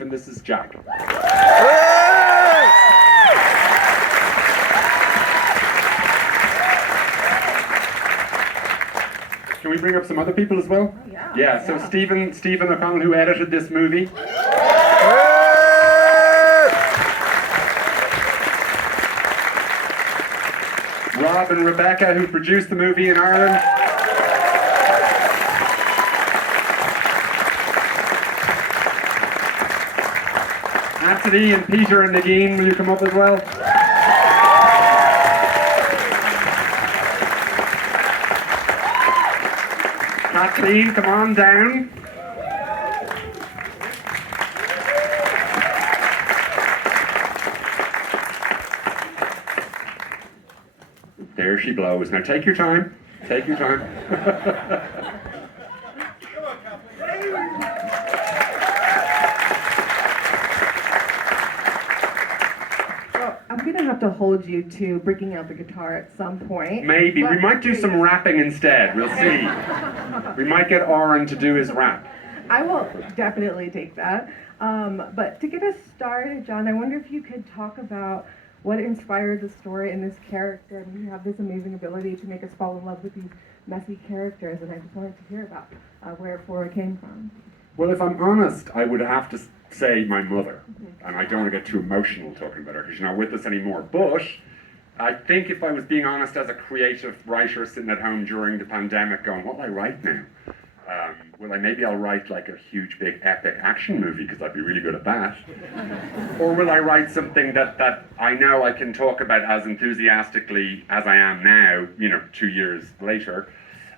And this is Jack. Can we bring up some other people as well? Yeah, so Stephen O'Connell, who edited this movie. Rob and Rebecca, who produced the movie in Ireland. Anthony and Peter and Nadine, will you come up as well? Kathleen, come on down. There she blows. Now take your time. Take your time. I'm going to have to hold you to breaking out the guitar at some point. Maybe. We might do some rapping instead. We'll see. We might get Oren to do his rap. I will definitely take that. But to get us started, John, I wonder if you could talk about what inspired the story and this character. I mean, you have this amazing ability to make us fall in love with these messy characters, and I just wanted to hear about where Flora came from. Well, if I'm honest, I would have to say my mother. And I don't want to get too emotional talking about her because she's not with us anymore. But I think if I was being honest as a creative writer sitting at home during the pandemic going, what will I write now? Maybe I'll write like a huge, big, epic action movie because I'd be really good at that. Or will I write something that I know I can talk about as enthusiastically as I am now, 2 years later.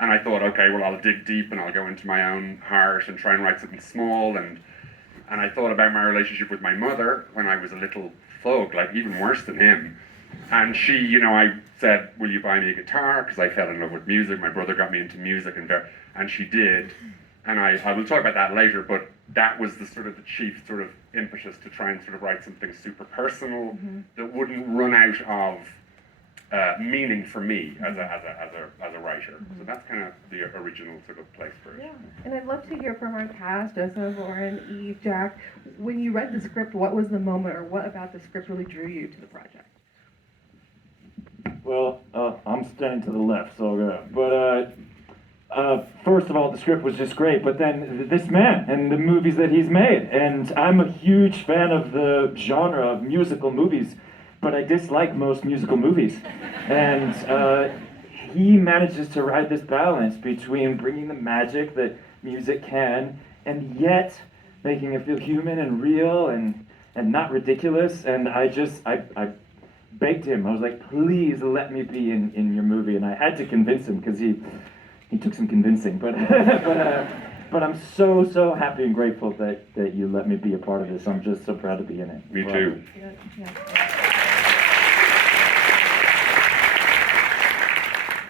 And I thought, okay, well, I'll dig deep and I'll go into my own heart and try and write something small. And I thought about my relationship with my mother when I was a little thug, like even worse than him. And she, I said, will you buy me a guitar? Because I fell in love with music. My brother got me into music, and she did. And I will talk about that later, but that was the chief impetus to try and write something super personal that wouldn't run out of meaning for me as a writer. So that's kind of the original place for it. Yeah, and I'd love to hear from our cast, Joseph, Lauren, Eve, Jack. When you read the script, what was the moment, or what about the script really drew you to the project? Well, I'm standing to the left, so I'll go. But first of all, the script was just great, but then this man and the movies that he's made. And I'm a huge fan of the genre of musical movies, but I dislike most musical movies. And he manages to ride this balance between bringing the magic that music can, and yet making it feel human and real and not ridiculous. And I begged him. I was like, please let me be in your movie. And I had to convince him because he took some convincing. But I'm so happy and grateful that you let me be a part of this. I'm just so proud to be in it. Me too.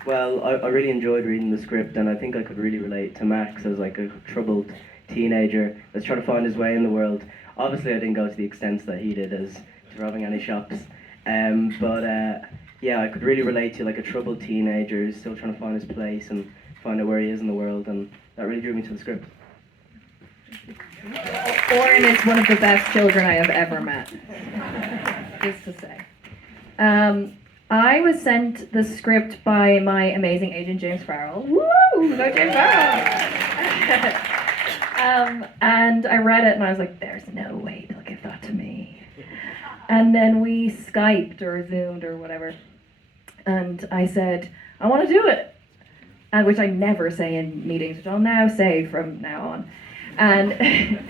Well, I really enjoyed reading the script, and I think I could really relate to Max as like a troubled teenager that's trying to find his way in the world. Obviously, I didn't go to the extent that he did as to robbing any shops. Yeah, I could really relate to like a troubled teenager who's still trying to find his place and find out where he is in the world, and that really drew me to the script. Oren is one of the best children I have ever met, just to say. I was sent the script by my amazing agent, James Farrell. Woo! Go James Farrell! And I read it and I was like, there's no way they'll give that to me. And then we Skyped or Zoomed or whatever. And I said, I want to do it. And which I never say in meetings, which I'll now say from now on. And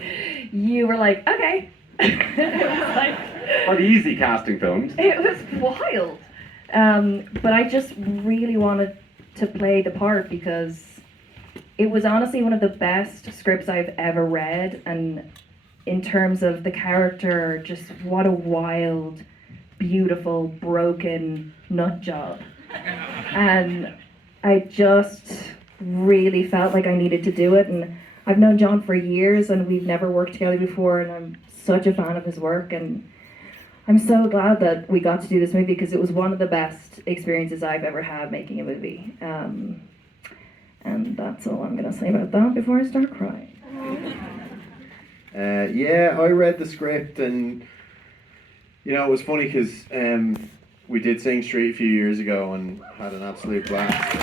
you were like, okay. It was like, quite easy casting films. It was wild. But I just really wanted to play the part because it was honestly one of the best scripts I've ever read, and in terms of the character, just what a wild, beautiful, broken nut job. And I just really felt like I needed to do it, and I've known John for years and we've never worked together before, and I'm such a fan of his work, and I'm so glad that we got to do this movie because it was one of the best experiences I've ever had making a movie. And that's all I'm going to say about that before I start crying. Yeah, I read the script, and you know, it was funny because we did Sing Street a few years ago and had an absolute blast.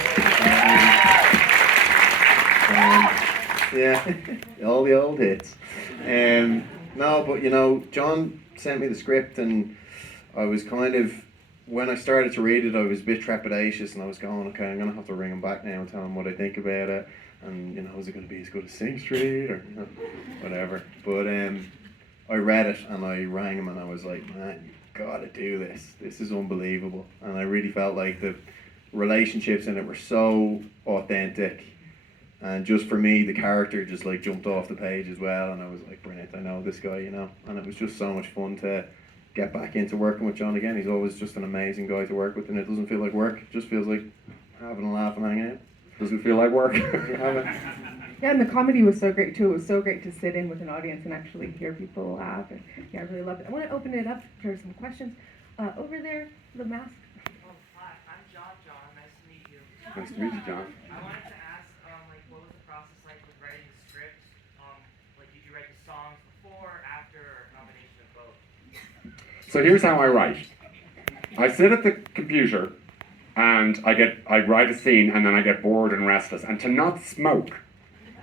Yeah, all the old hits. No, but you know, John sent me the script, and I was kind of, when I started to read it, I was a bit trepidatious, and I was going, okay, I'm gonna have to ring him back now and tell him what I think about it, and you know, is it gonna be as good as Sing Street or you know, whatever. But I read it and I rang him and I was like, man, you gotta do this. This is unbelievable. And I really felt like the relationships in it were so authentic. And just for me, the character just like jumped off the page as well. And I was like, brilliant, I know this guy, you know. And it was just so much fun to get back into working with John again. He's always just an amazing guy to work with, and it doesn't feel like work. It just feels like having a laugh and hanging out. Doesn't feel like work. Yeah, and the comedy was so great too. It was so great to sit in with an audience and actually hear people laugh. And yeah, I really loved it. I want to open it up for some questions. Over there, the mask. Oh, hi, I'm John. Nice to meet you. Nice to meet you, John. I wanted to ask, like, what was the process like with writing the script? Like, did you write the songs before, after, or a combination of both? So here's how I write. I sit at the computer and I write a scene, and then I get bored and restless. And to not smoke,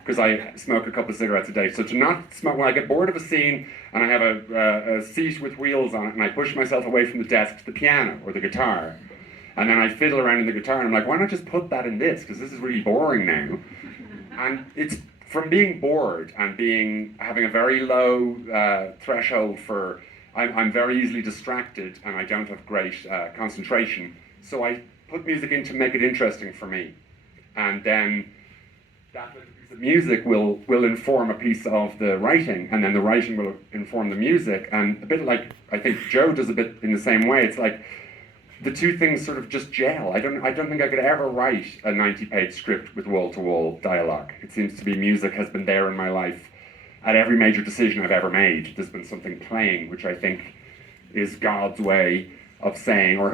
because I smoke a couple of cigarettes a day, so to not smoke, when I get bored of a scene and I have a seat with wheels on it, and I push myself away from the desk to the piano or the guitar, and then I fiddle around in the guitar, and I'm like, why not just put that in this, because this is really boring now. And it's from being bored and having a very low threshold for, I'm very easily distracted and I don't have great concentration, so I put music in to make it interesting for me. And then that little piece of music will inform a piece of the writing, and then the writing will inform the music. And a bit like, I think Joe does a bit in the same way. It's like the two things sort of just gel. I don't think I could ever write a 90-page script with wall-to-wall dialogue. It seems to be music has been there in my life. At every major decision I've ever made, there's been something playing, which I think is God's way of saying, or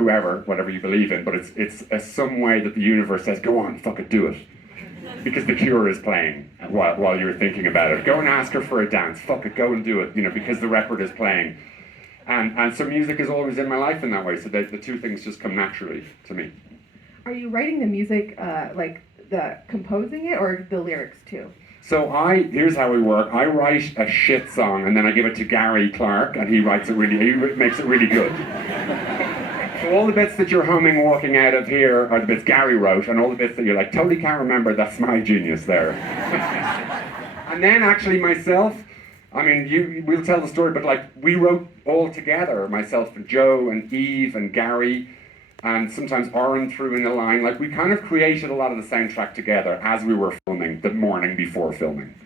whatever you believe in, but it's some way that the universe says, go on, fuck it, do it. Because The Cure is playing while you're thinking about it. Go and ask her for a dance, fuck it, go and do it, you know, because the record is playing. And so music is always in my life in that way, so the two things just come naturally to me. Are you writing the music, like the composing it, or the lyrics too? So here's how we work. I write a shit song, and then I give it to Gary Clark, and he makes it really good. So all the bits that you're humming, walking out of here are the bits Gary wrote, and all the bits that you're like, totally can't remember, that's my genius there. And then actually myself, I mean, we'll tell the story, but like, we wrote all together, myself and Joe and Eve and Gary, and sometimes Oren threw in a line. Like, we kind of created a lot of the soundtrack together as we were filming, the morning before filming.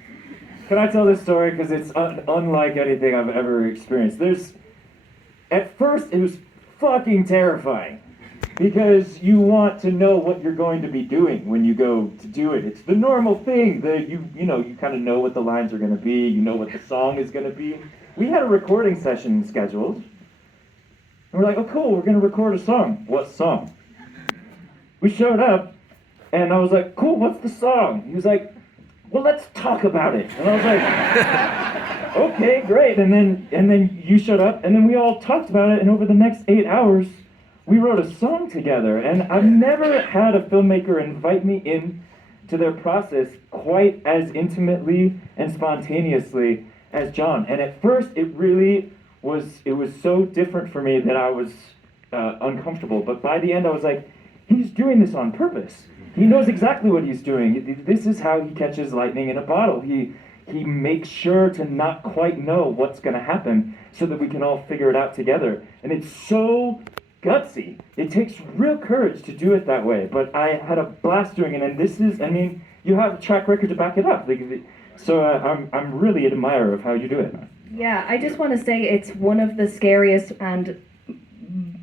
Can I tell this story? Because it's unlike anything I've ever experienced. At first, it was fucking terrifying. Because you want to know what you're going to be doing when you go to do it. It's the normal thing that you kind of know what the lines are going to be, you know what the song is going to be. We had a recording session scheduled. And we're like, oh cool, we're going to record a song. What song? We showed up, and I was like, cool, what's the song? He was like, well, let's talk about it. And I was like, okay, great. And then you showed up, and then we all talked about it, and over the next 8 hours, we wrote a song together. And I've never had a filmmaker invite me in to their process quite as intimately and spontaneously as John. And at first, it was so different for me that I was uncomfortable. But by the end, I was like, he's doing this on purpose. He knows exactly what he's doing. This is how he catches lightning in a bottle. He makes sure to not quite know what's going to happen so that we can all figure it out together. And it's so gutsy. It takes real courage to do it that way. But I had a blast doing it. And you have a track record to back it up. So I'm really an admirer of how you do it. Yeah, I just want to say it's one of the scariest and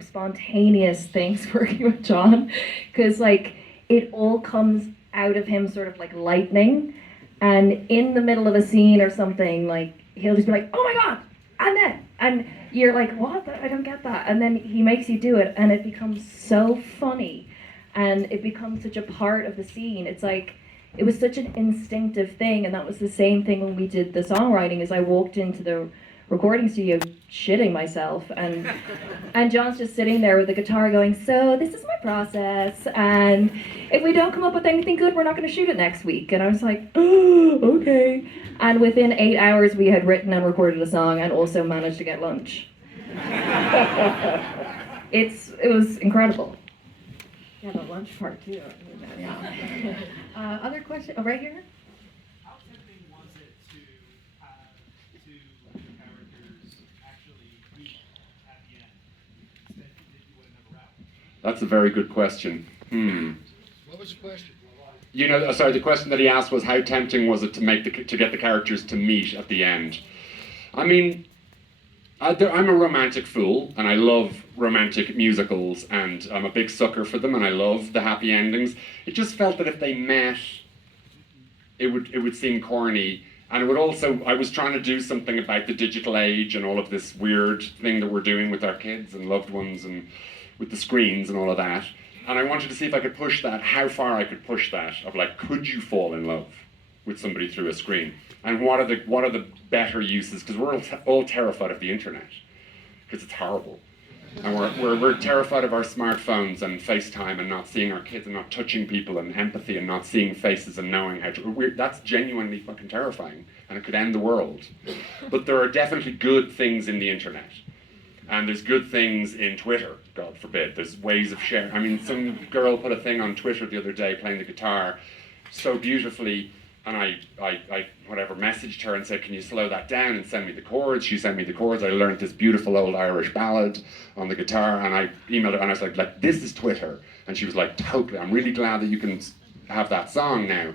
spontaneous things working with John, because like it all comes out of him sort of like lightning, and in the middle of a scene or something, like he'll just be like, oh my god, and you're like, what? I don't get that. And then he makes you do it, and it becomes so funny, and it becomes such a part of the scene. It's like it was such an instinctive thing, and that was the same thing when we did the songwriting. Is I walked into the recording studio shitting myself, and John's just sitting there with the guitar going, so this is my process, and if we don't come up with anything good, we're not going to shoot it next week. And I was like, oh, okay. And within 8 hours we had written and recorded a song and also managed to get lunch. It was incredible. Yeah, the lunch part too. Yeah. Other question? Oh, right here. How tempting was it to have two of the characters actually meet at the end instead that you would have never out? That's a very good question. What was the question? You know, sorry, the question that he asked was how tempting was it to get the characters to meet at the end? I mean, I'm a romantic fool, and I love romantic musicals, and I'm a big sucker for them, and I love the happy endings. It just felt that if they met, it would seem corny, and it would also, I was trying to do something about the digital age and all of this weird thing that we're doing with our kids and loved ones and with the screens and all of that. And I wanted to see if I could push that, how far I could push that, of like, could you fall in love with somebody through a screen? And what are the better uses? Because we're all terrified of the internet, because it's horrible. And we're terrified of our smartphones and FaceTime and not seeing our kids and not touching people and empathy and not seeing faces and knowing how to, that's genuinely fucking terrifying, and it could end the world. But there are definitely good things in the internet. And there's good things in Twitter, God forbid. There's ways of sharing. I mean, some girl put a thing on Twitter the other day playing the guitar so beautifully, and I messaged her and said, can you slow that down and send me the chords? She sent me the chords. I learned this beautiful old Irish ballad on the guitar, and I emailed her, and I was like, this is Twitter. And she was like, totally, I'm really glad that you can have that song now.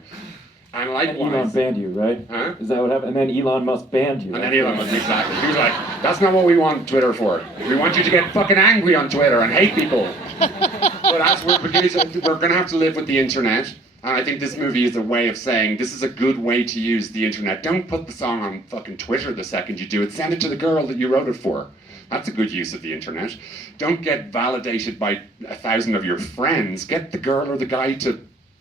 And likewise, Elon banned you, right? Huh? Is that what happened? And then Elon Musk banned you. And then Elon Musk, exactly. He was like, that's not what we want Twitter for. We want you to get fucking angry on Twitter and hate people. But as we're going to have to live with the internet. And I think this movie is a way of saying, this is a good way to use the internet. Don't put the song on fucking Twitter the second you do it. Send it to the girl that you wrote it for. That's a good use of the internet. Don't get validated by 1,000 of your friends. Get the girl or the guy to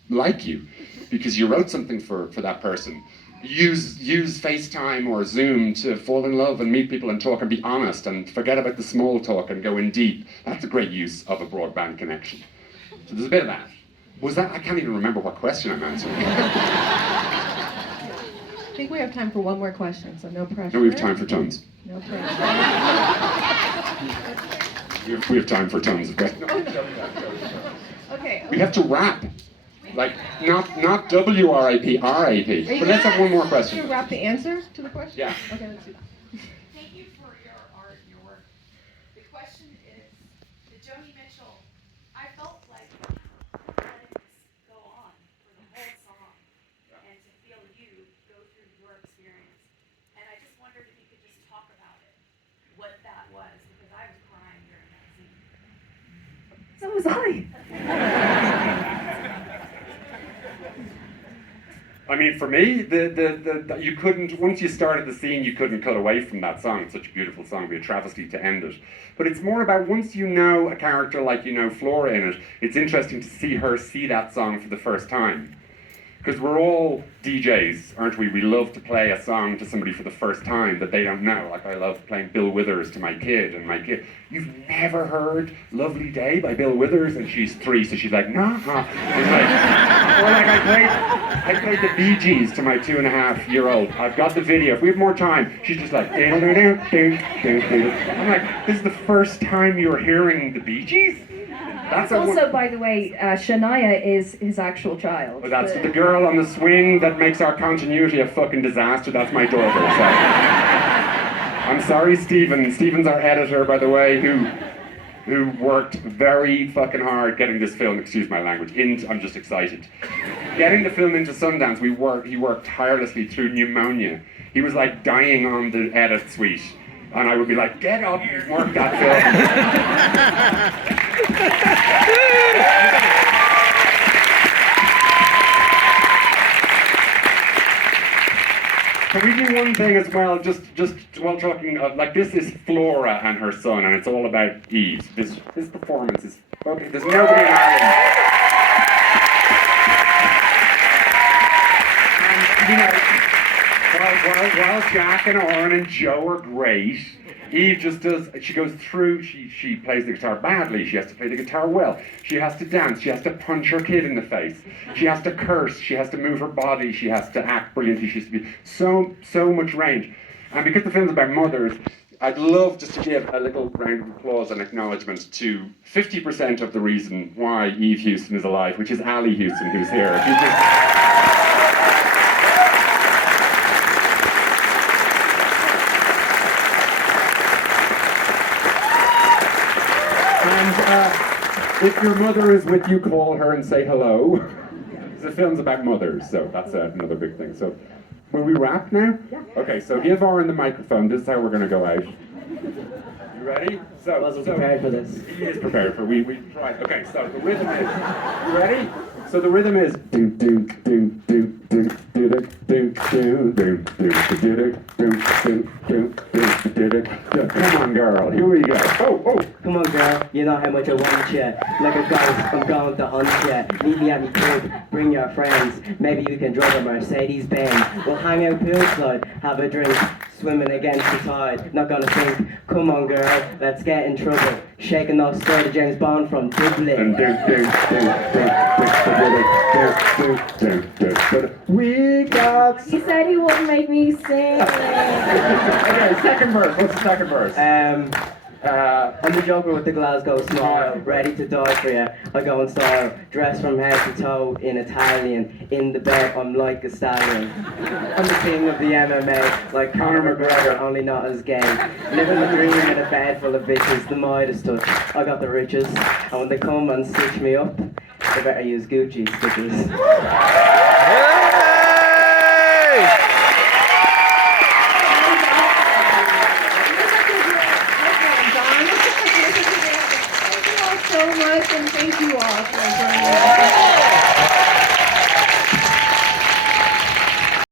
like you, because you wrote something for that person. Use FaceTime or Zoom to fall in love and meet people and talk and be honest and forget about the small talk and go in deep. That's a great use of a broadband connection. So there's a bit of that. Was that? I can't even remember what question I'm answering. I think we have time for one more question, so no pressure. No, we have time for tons. No pressure. We have time for tons of questions. Okay. We have to wrap. Like, not W-R-A-P, R-A-P. But let's have one more question. Should we wrap the answer to the question? Yeah. Okay, let's do that. Thank you for your art and your work. The question is, to Joni Mitchell, I felt like letting this go on for the whole song and to feel you go through your experience. And I just wondered if you could just talk about it, what that was, because I was crying during that scene. So was I. I mean, for me, the you couldn't, once you started the scene, you couldn't cut away from that song. It's such a beautiful song, it'd be a travesty to end it. But it's more about, once you know a character like you know Flora in it, it's interesting to see her see that song for the first time. Because we're all DJs, aren't we? We love to play a song to somebody for the first time that they don't know. Like, I love playing Bill Withers to my kid, and my kid, you've never heard Lovely Day by Bill Withers? And she's 3, so she's like, nah. It's like, or like I played the Bee Gees to my 2.5-year-old. I've got the video. If we have more time, she's just like, I'm like, this is the first time you're hearing the Bee Gees? That's also, by the way, Shania is his actual child. Well, that's the girl on the swing that makes our continuity a fucking disaster. That's my daughter. So. I'm sorry, Stephen. Stephen's our editor, by the way, who worked very fucking hard getting this film, excuse my language, I'm just excited. Getting the film into Sundance, he worked tirelessly through pneumonia. He was like dying on the edit suite. And I would be like, get up and work that film. Can we do one thing as well, just while talking of, like, this is Flora and her son, and it's all about Eve. This performance is, okay, there's nobody in Ireland. while Jack and Oren and Joe are great, Eve just does, she goes through, she plays the guitar badly, she has to play the guitar well, she has to dance, she has to punch her kid in the face, she has to curse, she has to move her body, she has to act brilliantly, she has to be so much range. And because the film's about mothers, I'd love just to give a little round of applause and acknowledgement to 50% of the reason why Eve Houston is alive, which is Ali Houston, who's here. If you if your mother is with you, call her and say hello. The film's about mothers, so that's another big thing. So, will we wrap now? Yeah. Okay, so give Oren the microphone. This is how we're going to go out. You ready? I wasn't prepared for this. He is prepared for. We tried. Okay, so the rhythm is. You ready? So the rhythm is. Do do do do do do do do do do do do do do. Come on, girl. Here we go. Oh. Come on, girl, you know how much I want you. Like a ghost, I'm going to hunt you. Meet me at me crib, bring your friends. Maybe you can drive a Mercedes-Benz. We'll hang out poolside, have a drink, swimming against the tide. Not gonna sink. Come on, girl, let's get in trouble. Shaking off straight to James Bond from Dublin. We got. He said he wouldn't make me sing. Okay, second verse. What's the second verse? I'm the Joker with the Glasgow smile, ready to die for you. I go in style, dressed from head to toe in Italian. In the bed, I'm like a stallion. I'm the king of the MMA, like Conor McGregor, only not as gay. Living the dream in a bed full of bitches, the Midas touch. I got the riches, and when they come and stitch me up, they better use Gucci stitches. So much, and thank you all for joining us.